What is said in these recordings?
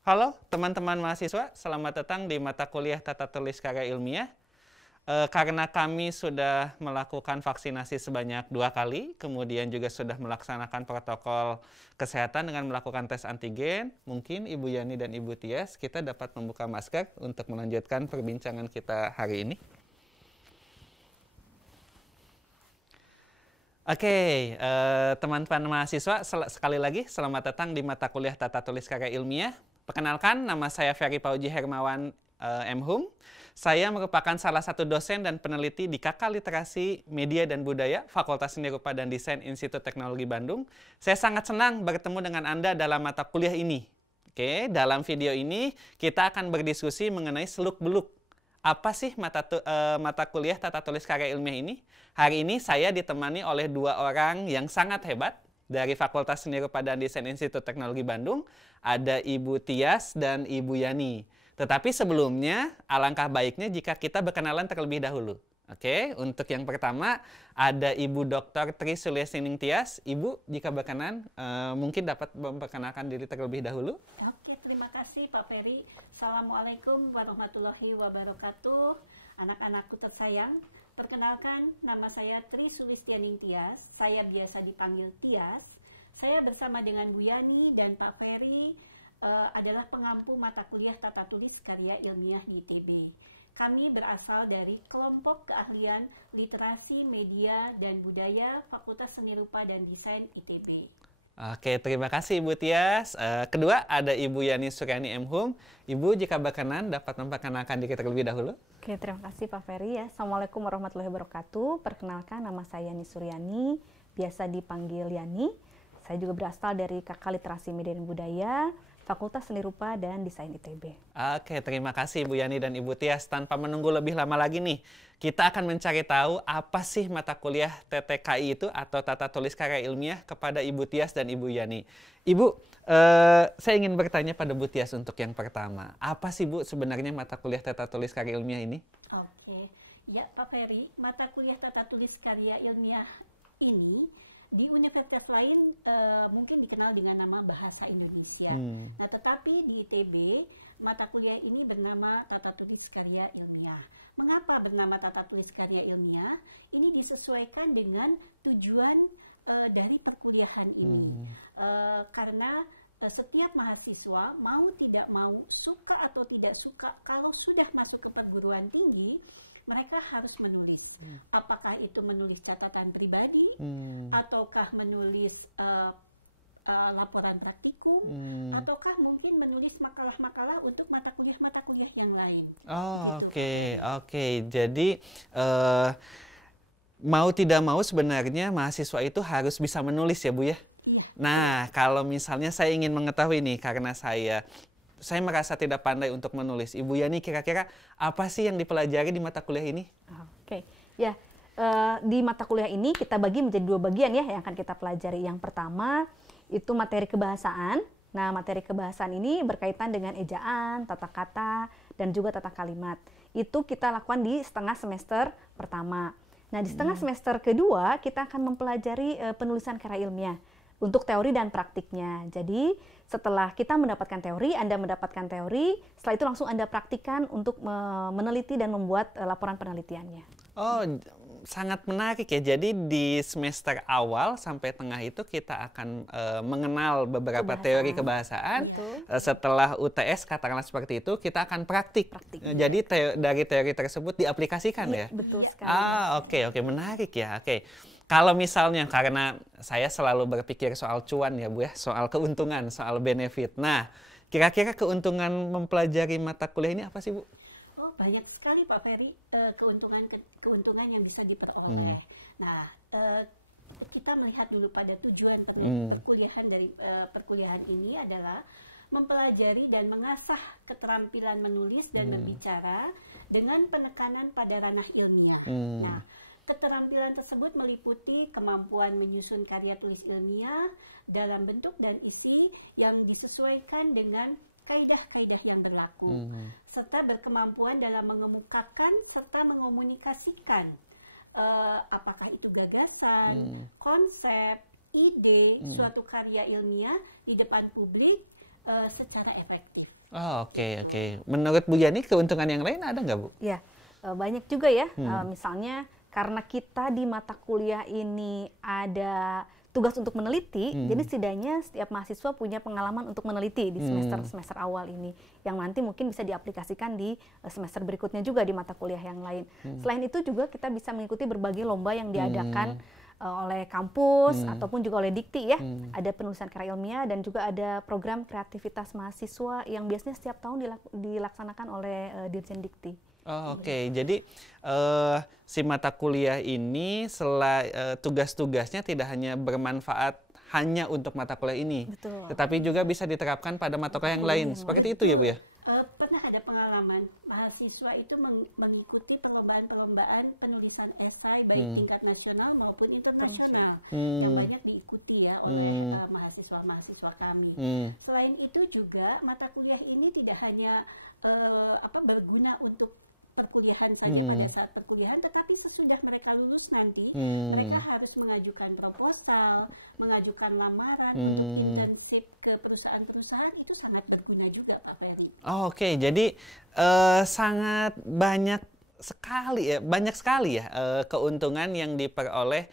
Halo teman-teman mahasiswa, selamat datang di mata kuliah Tata Tulis Karya Ilmiah. Karena kami sudah melakukan vaksinasi sebanyak 2 kali, kemudian juga sudah melaksanakan protokol kesehatan dengan melakukan tes antigen, mungkin Ibu Yani dan Ibu Tias, kita dapat membuka masker untuk melanjutkan perbincangan kita hari ini. Oke, teman-teman mahasiswa, sekali lagi selamat datang di mata kuliah Tata Tulis Karya Ilmiah. Perkenalkan, nama saya Ferry Pauji Hermawan, M.Hum. Saya merupakan salah satu dosen dan peneliti di KK Literasi Media dan Budaya, Fakultas Seni Rupa dan Desain Institut Teknologi Bandung. Saya sangat senang bertemu dengan Anda dalam mata kuliah ini. Oke, dalam video ini kita akan berdiskusi mengenai seluk-beluk. Apa sih mata kuliah Tata Tulis Karya Ilmiah ini? Hari ini saya ditemani oleh 2 orang yang sangat hebat dari Fakultas Seni Rupa dan Desain Institut Teknologi Bandung. Ada Ibu Tias dan Ibu Yani. Tetapi sebelumnya, alangkah baiknya jika kita berkenalan terlebih dahulu. Oke, untuk yang pertama ada Ibu Dr. Tri Sulistianing Tias. Ibu, jika berkenan, mungkin dapat memperkenalkan diri terlebih dahulu. Oke, terima kasih Pak Ferry. Assalamualaikum warahmatullahi wabarakatuh. Anak-anakku tersayang, perkenalkan nama saya Tri Sulistianing Tias. Saya biasa dipanggil Tias. Saya bersama dengan Bu Yani dan Pak Ferry adalah pengampu mata kuliah Tata Tulis Karya Ilmiah di ITB. Kami berasal dari kelompok keahlian Literasi Media dan Budaya Fakultas Seni Rupa dan Desain ITB. Oke, terima kasih Ibu Tias. Kedua ada Ibu Yani Suryani M.Hum. Ibu, jika berkenan dapat memperkenalkan diri terlebih dahulu. Oke, terima kasih Pak Ferry ya. Assalamualaikum warahmatullahi wabarakatuh. Perkenalkan, nama saya Yani Suryani, biasa dipanggil Yani. Saya juga berasal dari KK Literasi Media dan Budaya, Fakultas Seni Rupa dan Desain ITB. Oke, terima kasih Ibu Yani dan Ibu Tias. Tanpa menunggu lebih lama lagi nih, kita akan mencari tahu apa sih mata kuliah TTKI itu atau Tata Tulis Karya Ilmiah kepada Ibu Tias dan Ibu Yani. Ibu, saya ingin bertanya pada Bu Tias untuk yang pertama. Apa sih Bu sebenarnya mata kuliah Tata Tulis Karya Ilmiah ini? Oke, ya Pak Ferry, mata kuliah Tata Tulis Karya Ilmiah ini di universitas lain mungkin dikenal dengan nama Bahasa Indonesia. Nah, tetapi di ITB, mata kuliah ini bernama Tata Tulis Karya Ilmiah. Mengapa bernama Tata Tulis Karya Ilmiah? Ini disesuaikan dengan tujuan dari perkuliahan ini. Karena setiap mahasiswa mau tidak mau, suka atau tidak suka, kalau sudah masuk ke perguruan tinggi, mereka harus menulis. Apakah itu menulis catatan pribadi, ataukah menulis laporan praktikum, ataukah mungkin menulis makalah-makalah untuk mata kuliah yang lain. Gitu, Oke. Jadi mau tidak mau sebenarnya mahasiswa itu harus bisa menulis ya Bu ya? Iya, Nah, betul. Kalau misalnya saya ingin mengetahui nih, karena saya merasa tidak pandai untuk menulis. Ibu Yani, kira-kira apa sih yang dipelajari di mata kuliah ini? Oke, ya di mata kuliah ini kita bagi menjadi 2 bagian ya yang akan kita pelajari. Yang pertama itu materi kebahasaan. Nah, materi kebahasaan ini berkaitan dengan ejaan, tata kata, dan juga tata kalimat. Itu kita lakukan di setengah semester pertama. Nah, di setengah semester kedua kita akan mempelajari penulisan karya ilmiah untuk teori dan praktiknya. Jadi setelah kita mendapatkan teori, Anda mendapatkan teori, setelah itu langsung Anda praktikkan untuk meneliti dan membuat laporan penelitiannya. Oh, sangat menarik ya. Jadi di semester awal sampai tengah itu kita akan mengenal beberapa teori kebahasaan. Ya. Setelah UTS katakanlah seperti itu, kita akan praktik. Jadi dari teori tersebut diaplikasikan ya? Betul Oke, sekali. menarik ya. Oke. Kalau misalnya, karena saya selalu berpikir soal cuan ya Bu ya, soal keuntungan, soal benefit. Nah, kira-kira keuntungan mempelajari mata kuliah ini apa sih Bu? Oh, banyak sekali Pak Ferry keuntungan yang bisa diperoleh. Nah, kita melihat dulu pada tujuan perkuliahan dari perkuliahan ini adalah mempelajari dan mengasah keterampilan menulis dan berbicara dengan penekanan pada ranah ilmiah. Nah, keterampilan tersebut meliputi kemampuan menyusun karya tulis ilmiah dalam bentuk dan isi yang disesuaikan dengan kaidah-kaidah yang berlaku, serta berkemampuan dalam mengemukakan serta mengomunikasikan apakah itu gagasan, konsep, ide suatu karya ilmiah di depan publik secara efektif. Oh, oke, Gitu. oke. Menurut Bu Yani, keuntungan yang lain ada nggak, Bu? Ya, banyak juga ya. Misalnya karena kita di mata kuliah ini ada tugas untuk meneliti, jadi setidaknya setiap mahasiswa punya pengalaman untuk meneliti di semester awal ini, yang nanti mungkin bisa diaplikasikan di semester berikutnya juga di mata kuliah yang lain. Selain itu juga kita bisa mengikuti berbagai lomba yang diadakan oleh kampus ataupun juga oleh Dikti ya. Ada penulisan karya ilmiah dan juga ada program kreativitas mahasiswa yang biasanya setiap tahun dilaksanakan oleh Dirjen Dikti. Oh, oke. Jadi si mata kuliah ini tugas-tugasnya tidak hanya bermanfaat hanya untuk mata kuliah ini, Betul. tetapi juga bisa diterapkan pada mata kuliah yang lain. Seperti itu ya, Bu ya? Pernah ada pengalaman mahasiswa itu mengikuti perlombaan-perlombaan penulisan esai baik tingkat nasional maupun internasional yang banyak diikuti ya oleh mahasiswa-mahasiswa kami. Selain itu juga mata kuliah ini tidak hanya berguna untuk perkuliahan saja pada saat perkuliahan, tetapi sesudah mereka lulus nanti mereka harus mengajukan proposal, mengajukan lamaran untuk internship ke perusahaan-perusahaan, itu sangat berguna juga Pak Ferry. Oh, oke. Jadi sangat banyak sekali ya keuntungan yang diperoleh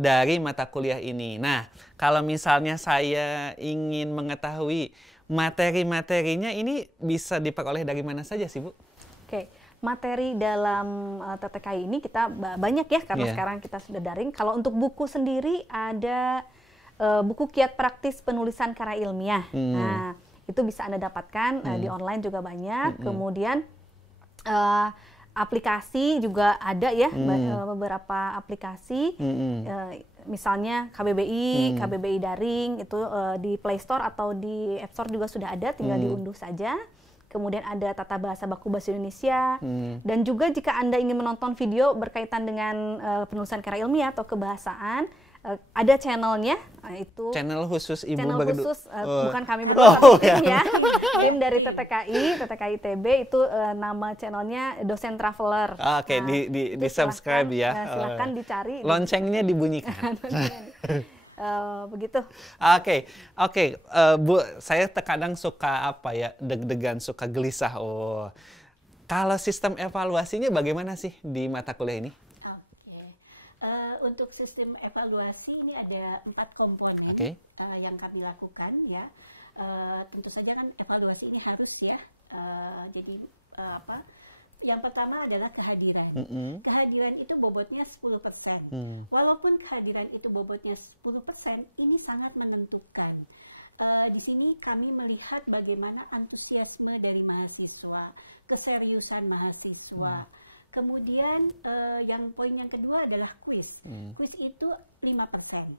dari mata kuliah ini. Nah, kalau misalnya saya ingin mengetahui materi-materinya ini bisa diperoleh dari mana saja sih, Bu? Oke. Materi dalam TTKI ini kita banyak ya, karena sekarang kita sudah daring. Kalau untuk buku sendiri ada buku kiat praktis penulisan karya ilmiah. Nah, itu bisa Anda dapatkan di online juga banyak. Kemudian aplikasi juga ada ya, beberapa aplikasi. Misalnya KBBI Daring itu di Play Store atau di App Store juga sudah ada, tinggal diunduh saja. Kemudian ada tata bahasa baku bahasa Indonesia, dan juga jika Anda ingin menonton video berkaitan dengan penulisan karya ilmiah atau kebahasaan, ada channelnya, itu channel khusus Ibu channel khusus, bukan kami ya, yang dari TTKI TB itu nama channelnya Dosen Traveler. Oke, di subscribe ya. Silahkan dicari. Loncengnya dibunyikan. Begitu. Oke, Bu, saya terkadang suka deg-degan, suka gelisah. Kalau sistem evaluasinya bagaimana sih di mata kuliah ini? Oke. Untuk sistem evaluasi ini ada 4 komponen yang kami lakukan ya. Tentu saja kan evaluasi ini harus ya. Jadi yang pertama adalah kehadiran. Kehadiran itu bobotnya 10%. Walaupun kehadiran itu bobotnya 10%, ini sangat menentukan. Di sini kami melihat bagaimana antusiasme dari mahasiswa, keseriusan mahasiswa. Kemudian yang poin yang kedua adalah kuis. Kuis itu 5%.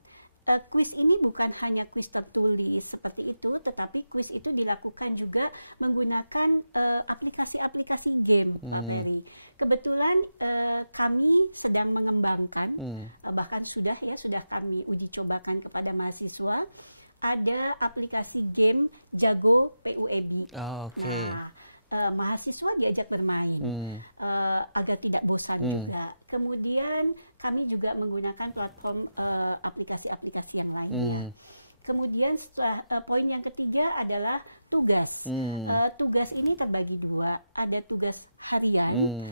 Kuis ini bukan hanya kuis tertulis seperti itu, tetapi kuis itu dilakukan juga menggunakan aplikasi-aplikasi game, Pak Ferry. Kebetulan kami sedang mengembangkan, bahkan sudah kami uji cobakan kepada mahasiswa, ada aplikasi game Jago PUEB. Nah, mahasiswa diajak bermain agar tidak bosan juga. Kemudian kami juga menggunakan platform aplikasi-aplikasi yang lainnya. Kemudian setelah poin yang ketiga adalah tugas. Tugas ini terbagi 2. Ada tugas harian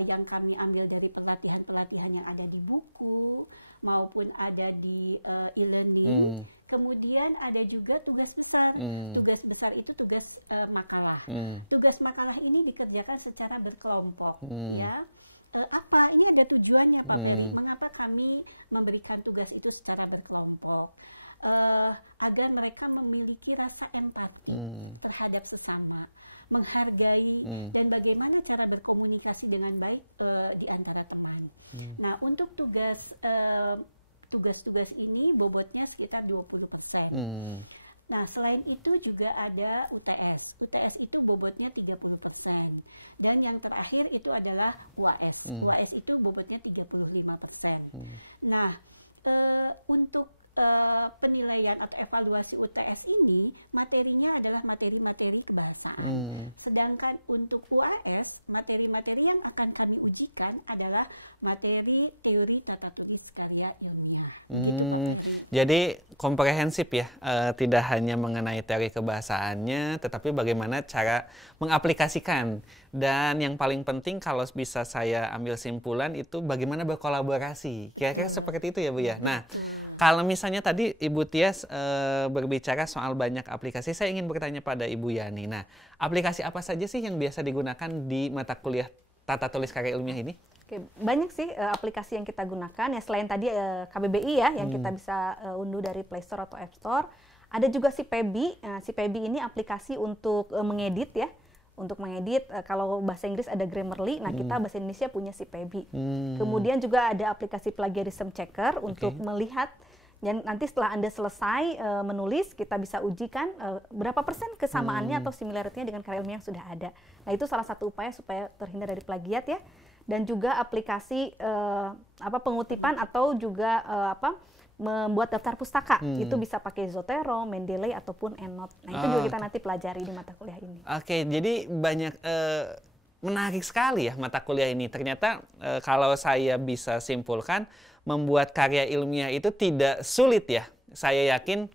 yang kami ambil dari pelatihan-pelatihan yang ada di buku maupun ada di e-learning. Kemudian ada juga tugas besar. Tugas besar itu tugas makalah. Tugas makalah ini dikerjakan secara berkelompok, ya. Ini ada tujuannya, Pak Ferry. Mengapa kami memberikan tugas itu secara berkelompok? Agar mereka memiliki rasa empati terhadap sesama, menghargai dan bagaimana cara berkomunikasi dengan baik di antara teman. Nah, untuk tugas-tugas ini bobotnya sekitar 20%. Nah, selain itu juga ada UTS. UTS itu bobotnya 30%. Dan yang terakhir itu adalah UAS. UAS itu bobotnya 35%. Nah, untuk penilaian atau evaluasi UTS ini, materinya adalah materi-materi kebahasaan. Sedangkan untuk UAS, materi-materi yang akan kami ujikan adalah materi teori tata tulis karya ilmiah. Begitu Pak Ferry. Jadi komprehensif ya, tidak hanya mengenai teori kebahasaannya, tetapi bagaimana cara mengaplikasikan. Dan yang paling penting kalau bisa saya ambil simpulan itu bagaimana berkolaborasi. Kira-kira seperti itu ya Bu ya. Nah, kalau misalnya tadi Ibu Tias berbicara soal banyak aplikasi, saya ingin bertanya pada Ibu Yani. Nah, aplikasi apa saja sih yang biasa digunakan di mata kuliah tata tulis karya ilmiah ini? Oke, banyak sih aplikasi yang kita gunakan ya, selain tadi KBBI ya yang kita bisa unduh dari Play Store atau App Store. Ada juga si Pebi. Si Pebi ini aplikasi untuk mengedit ya. Untuk mengedit, kalau bahasa Inggris ada Grammarly, nah kita bahasa Indonesia punya si Pebi. Kemudian juga ada aplikasi Plagiarism Checker untuk melihat, dan nanti setelah Anda selesai menulis, kita bisa ujikan berapa persen kesamaannya atau similarity-nya dengan karya ilmiah yang sudah ada. Nah itu salah satu upaya supaya terhindar dari plagiat ya. Dan juga aplikasi pengutipan atau juga membuat daftar pustaka. Itu bisa pakai Zotero, Mendeley ataupun EndNote. Nah itu juga kita nanti pelajari di mata kuliah ini. Oke, jadi banyak menarik sekali ya mata kuliah ini. Ternyata kalau saya bisa simpulkan, membuat karya ilmiah itu tidak sulit ya. Saya yakin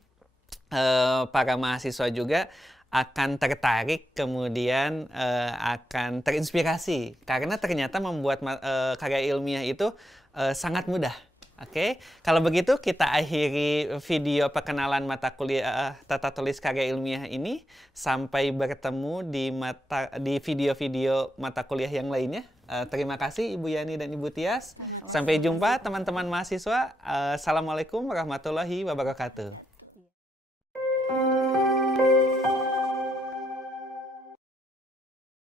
para mahasiswa juga akan tertarik, kemudian akan terinspirasi. Karena ternyata membuat karya ilmiah itu sangat mudah. Oke, kalau begitu kita akhiri video perkenalan mata kuliah tata tulis karya ilmiah ini. Sampai bertemu di video-video mata kuliah yang lainnya. Terima kasih Ibu Yani dan Ibu Tias. Terima kasih. Sampai jumpa teman-teman mahasiswa. Assalamualaikum warahmatullahi wabarakatuh.